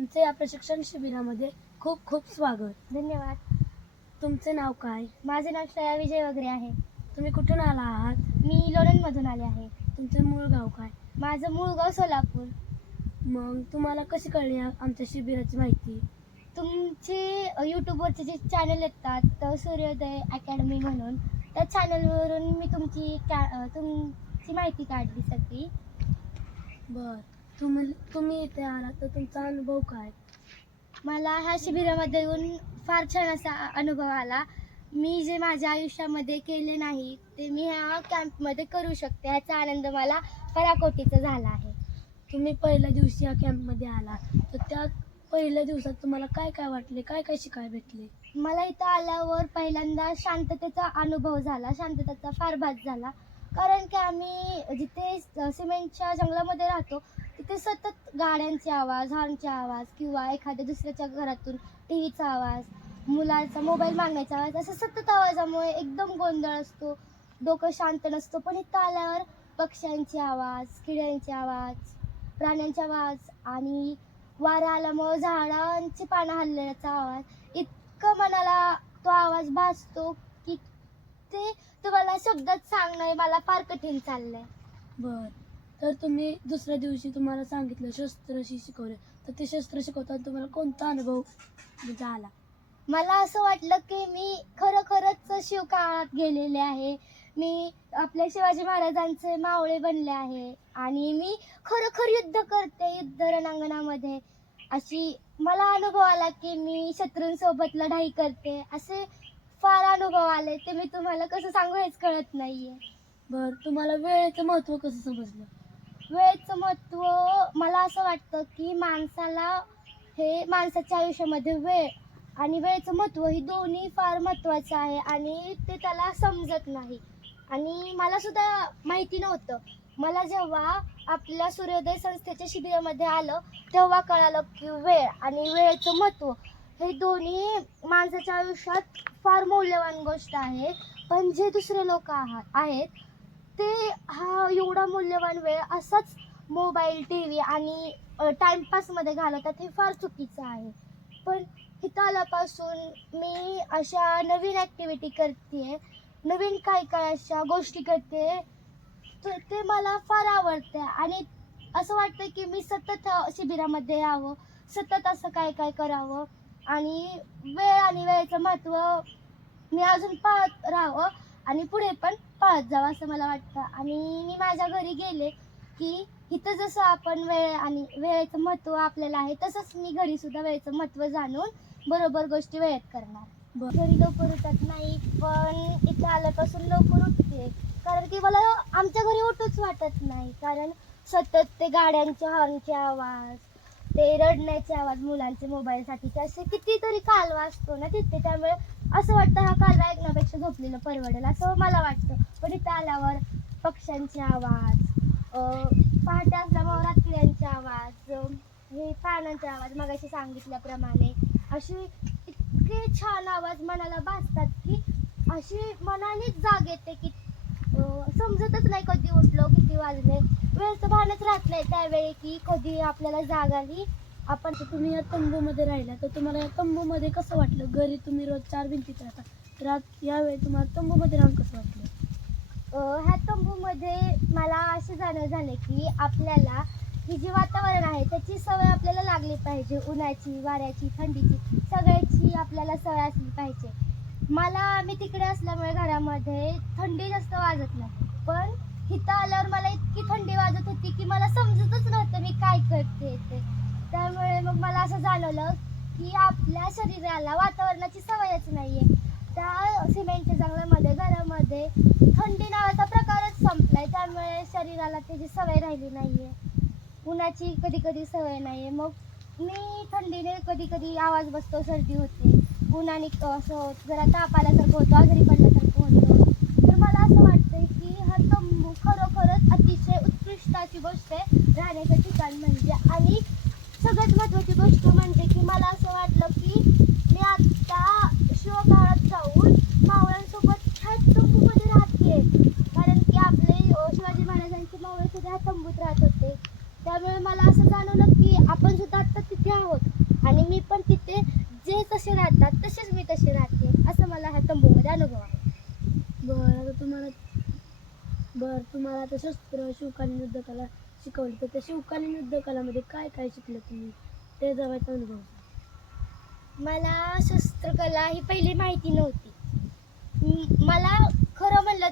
तुमचे या प्रशिक्षण शिबिरामध्ये खूप खूप स्वागत. धन्यवाद. तुमचे नाव काय? माझे नाव श्रेया विजय वगैरे आहे. तुम्ही कुठून आला आहात? मी लोणंदमधून आले आहे. तुमचे मूळ गाव काय? माझं मूळ गाव सोलापूर. मग तुम्हाला कशी कळली आ- आमच्या शिबिराची माहिती? तुमचे यूट्यूबवरचे जे चॅनल येतात तर सूर्योदय अकॅडमी म्हणून त्या चॅनलवरून मी तुमची कॅ अ, तुमची माहिती काढली सगळी. बर. तुम्ही तुम्ही इथे आला तर तुमचा अनुभव काय? मला ह्या शिबिरामध्ये येऊन फार छान असा अनुभव आला. मी जे माझ्या आयुष्यामध्ये केले नाही ते मी ह्या कॅम्पमध्ये करू शकते ह्याचा आनंद मला पराकोटीचा झाला आहे. तुम्ही पहिल्या दिवशी या कॅम्पमध्ये आला तर त्या पहिल्या दिवसात तुम्हाला काय काय वाटले? काय काय शिकायला भेटले? मला इथं आल्यावर पहिल्यांदा शांततेचा अनुभव झाला शांततेचा फार भास झाला. कारण की आम्ही जिथे सिमेंटच्या जंगलामध्ये राहतो ते सतत गाड्यांचे आवाज हॉर्नचे आवाज किंवा एखाद्या दुसऱ्याच्या घरातून टी व्हीचा आवाज मुलाचा मोबाईल मागण्याचा आवाज असं सतत आवाजामुळे एकदम गोंधळ असतो. डोकं शांत नसतो पण इथं आल्यावर पक्ष्यांचे आवाज किड्यांचे आवाज प्राण्यांचे आवाज आणि वारा आल्यामुळं झाडांची पानं हल्ल्याचा आवाज इतकं मनाला तो आवाज भासतो की ते तुम्हाला शब्दात सांगणं मला फार कठीण चाललंय. बरं. तर तुम्ही दुसऱ्या दिवशी तुम्हाला सांगितलं शस्त्र शिकवले. तर ते शस्त्र शिकवताना तुम्हाला कोणता अनुभव म्हणजे आला? मला असं वाटलं की मी खरोखरच शिवकाळात गेलेले आहे. मी आपल्या शिवाजी महाराजांचे मावळे बनले आहे. आणि मी खरोखर युद्ध करते युद्ध रणांगणामध्ये. अशी मला अनुभव आला की मी शत्रूंसोबत लढाई करते. असे फार अनुभव आले. ते मी तुम्हाला कसं सांगू हेच कळत नाहीये. बर तुम्हाला वेळेचं महत्त्व कसं समजलं? वेळेचं महत्त्व मला असं वाटतं की माणसाला हे माणसाच्या आयुष्यामध्ये वेळ आणि वेळेचं महत्त्व ही दोन्ही फार महत्त्वाचं आहे आणि ते त्याला समजत नाही. आणि मला सुद्धा माहिती नव्हतं. मला जेव्हा आपल्या सूर्योदय संस्थेच्या शिबिरामध्ये आलं तेव्हा कळालं की वेळ आणि वेळेचं महत्त्व हे दोन्ही माणसाच्या आयुष्यात फार मौल्यवान गोष्ट आहे. पण जे दुसरे लोक आहात आहेत ते हा एवढा मूल्यवान वेळ असाच मोबाईल टी व्ही आणि टाइमपासमध्ये घालवतात हे फार चुकीचं आहे. पण इथं आल्यापासून मी अशा नवीन ॲक्टिव्हिटी करते नवीन काय काय अशा गोष्टी करते तर ते मला फार आवडते आणि असं वाटतं की मी सतत शिबिरामध्ये यावं सतत असं काय काय करावं आणि वेळ आणि वेळेचं महत्त्व मी अजून पाहत राहावं. आणि पुढे पण पाळत जावं असं मला वाटतं. आणि मी माझ्या घरी गेले की इथं जसं आपण वेळ आणि वेळेचं महत्त्व आपल्याला आहे तसंच मी घरी सुद्धा वेळेचं महत्त्व जाणून बरोबर गोष्टी वेळेत करणार. घरी लवकर उठत नाही पण इथं आल्यापासून लवकर उठते. कारण की मला आमच्या घरी उठूच वाटत नाही. कारण सतत ते गाड्यांचे हॉर्नचे आवाज ते रडण्याचे आवाज मुलांचे मोबाईलसाठीचे असे कितीतरी कालवा असतो ना तिथे. त्यामुळे असं वाटतं हा काल ऐकण्यापेक्षा झोपलेलं परवडेल असं मला वाटतं. पण इथं आल्यावर पक्ष्यांचे आवाज पहाटे असल्यामुळे रात्र्यांचे आवाज हे पानांचे आवाज मगाशी सांगितल्याप्रमाणे असे इतके छान आवाज मनाला भासतात की अशी मनानेच जाग येते की समजतच नाही कधी उठलो किती वाजले. वेळचं भानच राहत नाही त्यावेळी की कधी आपल्याला जाग आली. आपण तर तुम्ही या तंबूमध्ये राहिला तर तुम्हाला या तंबूमध्ये कसं वाटलं? घरी तुम्ही रोज चार भिंतीत राहता तर आज यावेळी तुम्हाला तंबूमध्ये राहून कसं वाटलं? अं, ह्या तंबूमध्ये मला असं जाणं झालं की आपल्याला ही जी वातावरण आहे त्याची सवय आपल्याला लागली पाहिजे. उन्हाची वाऱ्याची थंडीची सगळ्याची आपल्याला सवय असली पाहिजे. मला मी तिकडे असल्यामुळे घरामध्ये थंडी जास्त वाजत नाही. पण इथं आल्यावर मला इतकी थंडी वाजत होती की मला समजतच नव्हतं मी काय करते ते. त्यामुळे मग मला असं जाणवलं की आपल्या शरीराला वातावरणाची सवयच नाहीये. त्या सिमेंटच्या जंगलामध्ये घरामध्ये थंडी नावाचा प्रकारच संपलाय. त्यामुळे शरीराला त्याची सवय राहिली नाहीये. उन्हाची कधी कधी सवय नाहीये. मग मी थंडीने कधी कधी आवाज बसतो सर्दी होते. उन्हाने असं जरा ताप आल्यासारखं होतो आजारी पडल्यासारखं होतं. तर मला असं वाटतं की हा तंबू खरोखरच अतिशय उत्कृष्टाची गोष्ट आहे. राहण्याचं ठिकाण म्हणजे आणि सगळ्यात महत्त्वाची गोष्ट म्हणजे की मला असं वाटलं की मी आत्ता शिवकाळात जाऊन मावळ्यांसोबत ह्याच तंबूमध्ये राहते. कारण की आपले शिवाजी महाराजांचे मावळे सुद्धा ह्या तंबूत राहत होते. त्यामुळे मला असं जाणवलं की आपण सुद्धा आत्ता तिथे आहोत. आणि मी पण तिथे जे तसे राहतात तसेच मी तसे राहते. असं मला ह्या तंबूमध्ये अनुभव आहे. बरं तुम्हाला बरं तुम्हाला आता शस्त्र शिवकालीन युद्धकला शिकवलं. तर त्या शिवकालीन युद्धकलामध्ये काय काय शिकलं तुम्ही? ते जवळचा अनुभव मला शस्त्रकला ही पहिली माहिती नव्हती. मला खरं म्हणलं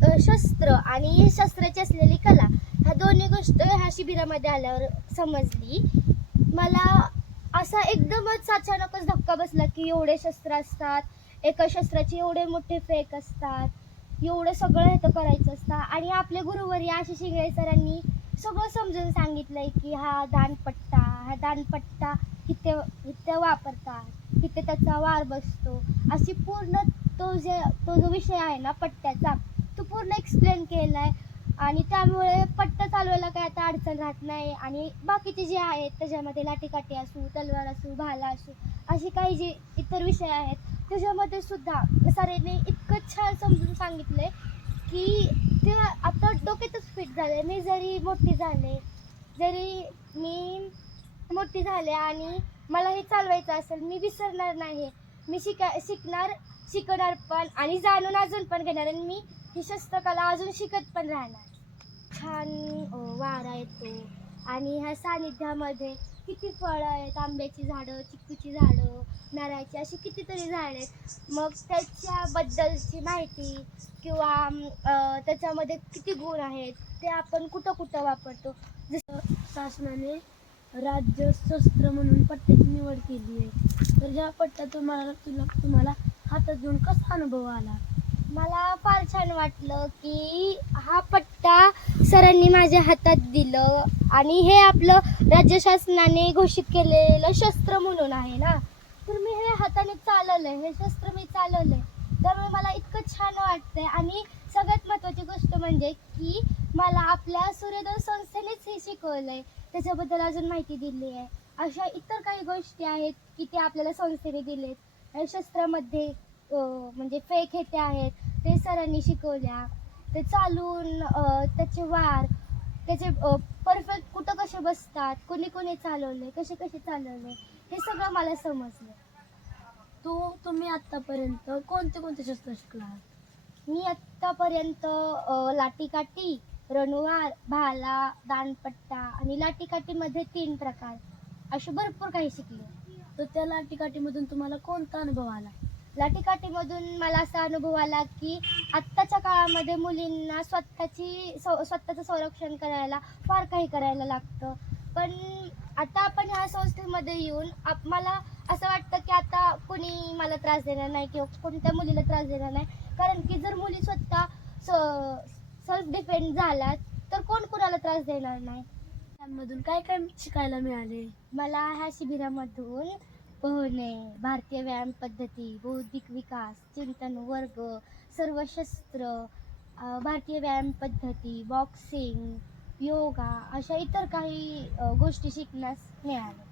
तर शस्त्र आणि शस्त्राची असलेली कला ह्या दोन्ही गोष्ट ह्या शिबिरामध्ये आल्यावर समजली. मला असा एकदमच अचानकच धक्का बसला की एवढे शस्त्र असतात एका शस्त्राचे एवढे मोठे फेक असतात एवढं सगळं ह्याचं करायचं असतं. आणि आपले गुरुवारी आशिष इंगळे सरांनी सगळं समजून सांगितलंय की हा दानपट्टा हा दानपट्टा इथे इथे वापरतात तिथे त्याचा वार बसतो. अशी पूर्ण तो जे तो जो विषय आहे ना पट्ट्याचा तो पूर्ण एक्सप्लेन केला आहे आणि त्यामुळे पट्टा चालवायला काय आता अडचण राहत नाही. आणि बाकीचे जे आहेत त्याच्यामध्ये लाठीकाठी असू तलवार असू भाला असू असे काही जे इतर विषय आहेत त्याच्यामध्ये सुद्धा सारेने इतकं छान समजून सांगितलं आहे की ते आता डोक्यातच फिट झाले. मी जरी मोठी झाले जरी मी मोठी झाले आणि मला हे चालवायचं असेल मी विसरणार नाही. मी शिका शिकणार शिकणार पण आणि जाणून अजून पण घेणार आणि मी ही शस्त्रकला अजून शिकत पण राहणार. छान वारा येतो. आणि ह्या सानिध्यामध्ये किती फळं आहेत आंब्याची झाडं चिक्कूची झाडं. नारळाची अशी कितीतरी झाडं आहेत. मग त्याच्याबद्दलची माहिती किंवा त्याच्यामध्ये किती गुण आहेत ते आपण कुठं कुठं वापरतो? जसं शासनाने राज्य शस्त्र म्हणून पट्ट्याची निवड केली आहे. तर ह्या पट्ट्या तुम्हाला तुला तुम्हाला हातात घेऊन कसा अनुभव आला? मला फार छान वाटलं की हा पट्टा सरांनी माझ्या हातात दिलं आणि हे आपलं राज्य शासनाने घोषित केलेलं शस्त्र म्हणून आहे ना? हाताने चालवलंय हे शस्त्र मी चालवलंय. त्यामुळे मला इतकं छान वाटतंय. आणि सगळ्यात महत्त्वाची गोष्ट म्हणजे की मला आपल्या सूर्योदय संस्थेनेच हे शिकवलंय. त्याच्याबद्दल अजून माहिती दिली आहे. अशा इतर काही गोष्टी आहेत की ते आपल्याला संस्थेने दिलेत. शस्त्रामध्ये म्हणजे फेक हे ते आहेत. ते सरांनी शिकवल्या. ते चालून त्याचे वार त्याचे परफेक्ट कुठं कसे बसतात कोणी कोणी चालवले कसे कसे चालवले हे सगळं मला समजलं. तू तुम्ही आतापर्यंत कोणते कोणते शस्त्र शिकला आहात मी आत्तापर्यंत लाटीकाठी लाठीकाठी रणवार भाला दानपट्टा आणि लाठीकाठीमध्ये तीन प्रकार असे भरपूर काही शिकले. तर त्या लाठीकाठीमधून तुम्हाला कोणता अनुभव आला? लाठीकाठीमधून मला असा अनुभव आला की आत्ताच्या काळामध्ये मुलींना स्वतःची स्वतःचं संरक्षण करायला फार काही करायला लागतं. पण आता आपण ह्या संस्थेमध्ये येऊन आप मला असं वाटतं की आता कोणी मला त्रास देणार नाही किंवा कोणत्या मुलीला त्रास देणार नाही. कारण की जर मुली स्वतः सेल्फ डिफेंड झाल्यात तर कोण कोणाला त्रास देणार नाही? त्यामधून काय काय शिकायला मिळाले? मला ह्या शिबिरामधून पोहणे भारतीय व्यायाम पद्धती बौद्धिक विकास चिंतन वर्ग सर्व शस्त्र भारतीय व्यायाम पद्धती बॉक्सिंग योगा अशा इतर काही गोष्टी शिकण्यास मिळाल्या.